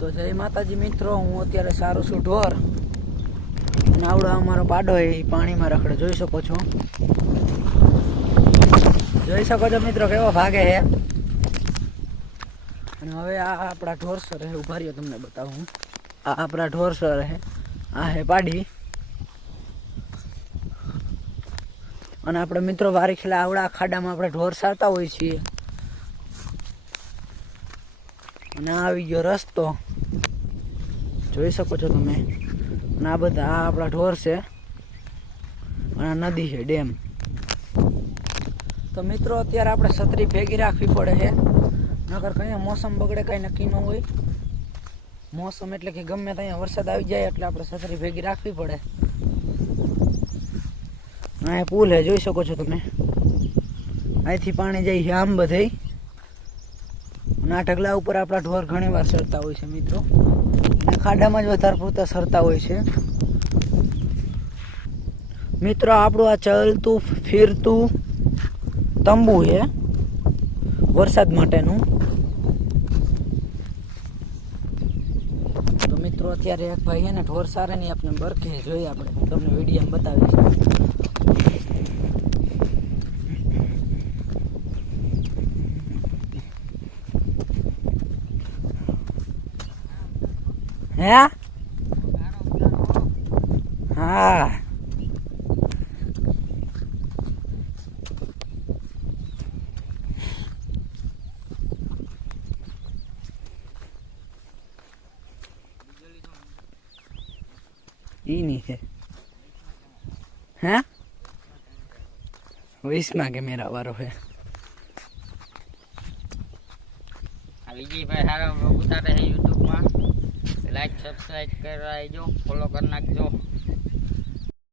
તો જય માતાજી મિત્રો, હું અત્યારે સારું છું ઢોર અને આવડો અમારો પાડો એ પાણીમાં રખડે, જોઈ શકો છો. જોઈ શકો છો મિત્રો કેવો ભાગે છે. અને હવે આ આપણા ઢોર સર હે, ઉભા રહ્યો તમને બતાવું. આ આપણા ઢોર સર હે, આ હે પાડી. અને આપણે મિત્રો વારી ખેલા આવડા ખાડામાં આપણે ઢોર સારતા હોય છીએ. અને આવી ગયો રસ્તો, જોઈ શકો છો તમે. અને આ બધા આ આપણા ઢોર છે અને આ નદી છે, ડેમ. તો મિત્રો અત્યારે આપણે છત્રી ભેગી રાખવી પડે છે, નકર કઈ મોસમ બગડે કઈ નક્કી ન હોય. મોસમ એટલે કે ગમે ત્યાં વરસાદ આવી જાય એટલે આપણે છત્રી ભેગી રાખવી પડે. આ પુલ હે, જોઈ શકો છો તમે. અહીંથી પાણી જાય છે આમ બધે. અને આ ઢગલા ઉપર આપણા ઢોર ઘણી વાર સરતા હોય છે મિત્રો, અને ખાડામાં જ વધારે પૂરતા સરતા હોય છે મિત્રો. આપણું આ ચાલતું ફીરતું તંબુ છે વરસાદ માટેનું. તો મિત્રો અત્યારે એક ભાઈ છે ને ઢોર સારે ની આપણે બરખે જોઈએ, આપણે હું તમને વિડીયોમાં બતાવીશ. હે હા, ઈ નહીં છે. હે 20 કેમેરા વાળો છે. આ વિજયભાઈ સારા ઉતારે છે યુટ્યુબમાં. લાઈક સબસ્ક્રાઈબ કરાવજો, ફોલો કરી નાખજો.